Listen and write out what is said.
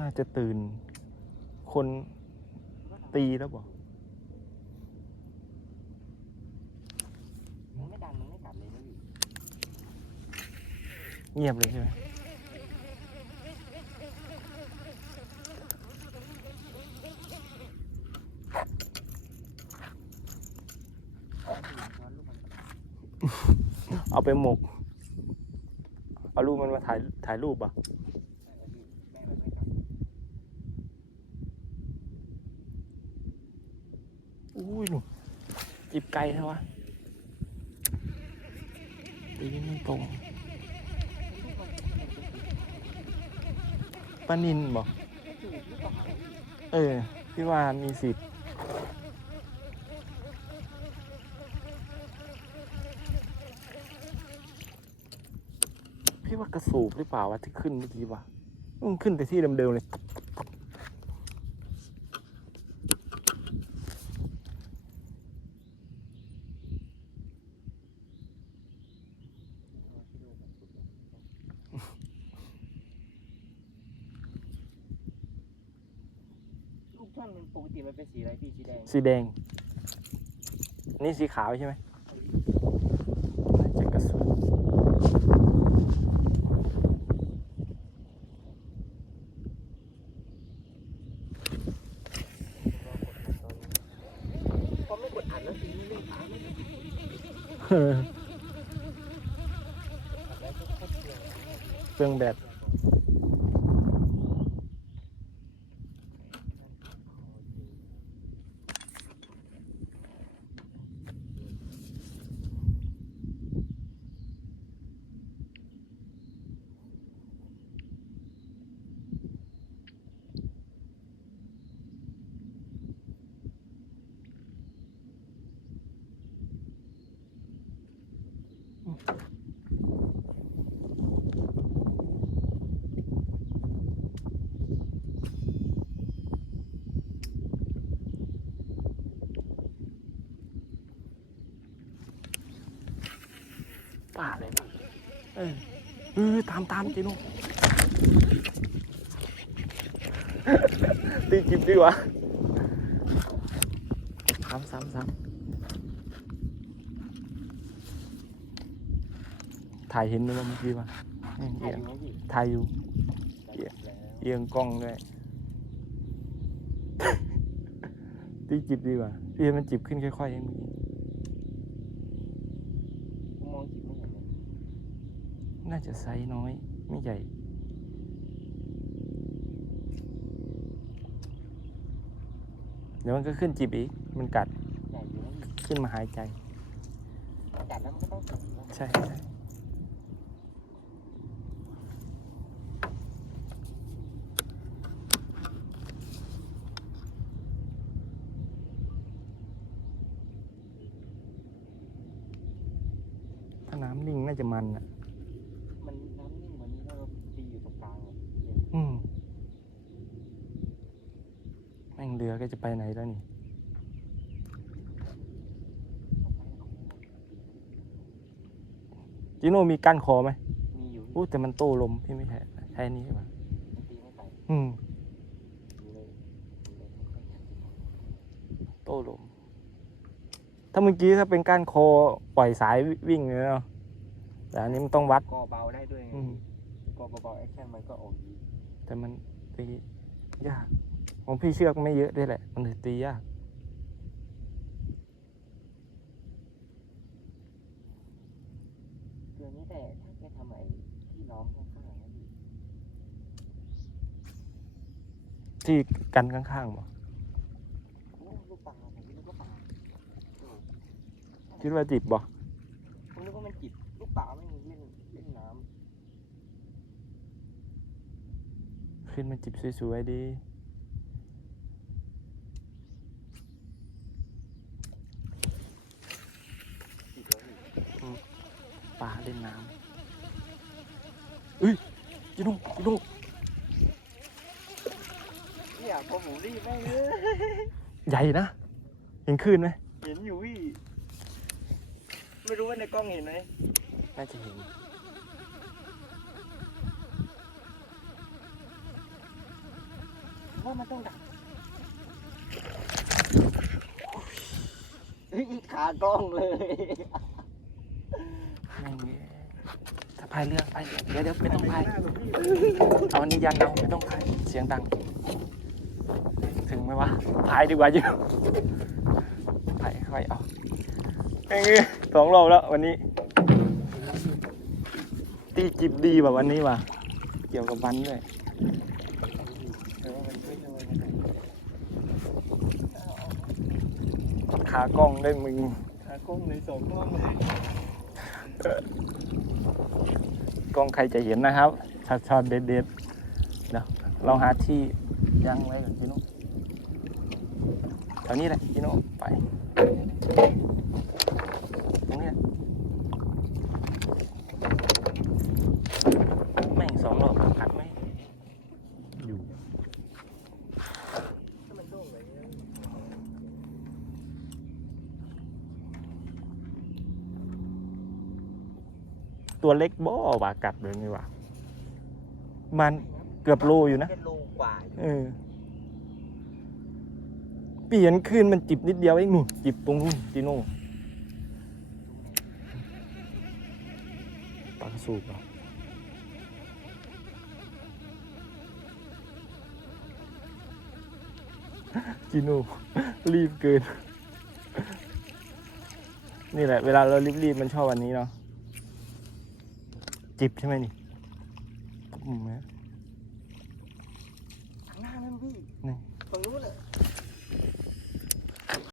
น่าจะตื่น คนตีแล้วบอกมันไม่ดังมันไม่กัดเลยนะพี่เงียบเลยใช่ไหมช้อนลูกมันเอาไปหมก เอารูปมันมาถ่ายถ่ายรูปอะ ใช่แล้วพี่แม่มันไม่กัด อุ้ยหนูจิบไกลใช่วะตีไม่ตรงปลานินบอกคือลูกกระหังพี่เออ พี่ว่ามีสิทธิ์พี่ว่ากระสูบหรือเปล่าวะที่ขึ้นเมื่อกี้วะมันขึ้นแต่ที่เดิมๆเลย ลูกท่อนมัน ปกติมันเป็นสีอะไรพี่สีแดงสีแดงอันนี้สีขาวใช่ไหมน่าจะกระสุนพอไม่กดอัดแล้วทีนี้ไม่ขาไม่ได้เอออัดแล้วก็โคตรเปลืองเครื่องแบต ป่าเลยนะเออเออตามตามจีโน่ตีจิบดีกว่าซ้ำซ้ำซ้ำถ่ายเห็นไหมว่าเมื่อกี้ป่ะเอีถ่ายยองยู่ไหมพี่ถ่ายอยู่ถ่ายอยู่แล้วเอียงกล้องด้วยตีจิบดีกว่าพี่เห็นมันจิบขึ้นค่อยๆเองเมื่อกี้ ผมมองจิตไม่เห็นเลย น่าจะไซส์น้อยไม่ใหญ่ เดี๋ยวมันก็ขึ้นจิบอีก มันกัดใหญ่อยู่นะพี่ขึ้นมาหายใจ กัดแล้วมันก็ต้องกัดนะใช่ใช่ถ้าน้ำนิ่งน่าจะมันอะ มันน้ำนิ่งกว่านี้ถ้าเราตีอยู่ตรงกลางอะ อืม แม่งเรือก็จะไปไหนแล้วนี่จิโน่มีกั้นคอไหมมีอยู่อู้แต่มันโต้ลมพี่ไม่ใช่ใช่อันนี้ใช่ไหมมันตีไม่ไปอืมอยู่เลยอยู่เลยไม่ค่อยอยากจะโต้ลม ถ้าเมื่อกี้ถ้าเป็นก้านคอปล่อยสายวิ่งเลยเนาะแต่อันนี้มันต้องวัดกอเบาได้ด้วยไงอืมกอเบาๆแอคชั่นมันก็ออกดีแต่มันตียาก ของพี่เชือกไม่เยอะด้วยแหละ มันเลยตียาก เดี๋ยวนี้แต่ถ้าแกทำไอ้ที่ล้อมข้างๆนะพี่ที่กันข้างๆบ่โอ้ลูกปลาผมนึกว่าปลาโอ้คิดว่าจิบบ่ผมนึกว่ามันจิบลูกปลาไม่มีเล่นเล่นน้ขึ้นมาจิบสวยๆดีำจิบแล้วพี่ ปลาเล่นน้ำเอ้ยจิโน่จิโน่เนี่ยพอผมรีบแม่งเอ้ยใหญ่นะ เห็นคลื่นไหมเห็นอยู่พี่ไม่รู้ว่าในกล้องเห็นไหมน่าจะเห็นเว่ามันต้องดักเฮ้ยขากล้องเลย ไม่มีถ้าพายเรือพายเรือเดี๋ยวเดี๋ยวไม่ต้องพายเอาอันนี้ยันเอาไม่ต้องพายเสียงดัง ถึงไหมวะพายดีกว่าอยู่พายค่อยเอาเอ้ยสองรอบแล้ววันนี้ ตีจิบดีแบบวันนี้ว่ะเกี่ยวกับวันด้วยแต่ว่ามันไม่ทำไมมันขากล้องได้มึงขากล้องในสองกล้องเลย กล้องใครจะเห็นนะครับช็อตช็อตเด็ดเด็ดๆเดี๋ยวเราหาที่ยั้งไว้ก่อนพี่น้องแถวนี้แหละพี่น้องไปตรงนี้แหละแม่งสองรอบพัดไหมอยู่ ถ้ามันโด่งแบบนี้ ตัวเล็กบ่ว่ากัดเลยนี่ว่ามันเกือบโลอยู่นะเป็นโลกว่าอยู่เออเปลี่ยนคืนมันจิบนิดเดียวเองหนูนจิบตรงนู้นจีโน่ปากกระสูบเหรอจีโน่รีบเกิน นี่แหละ เวลาเรารีบๆมันชอบวันนี้เนาะ จิบใช่ไหมนี่อืมนะ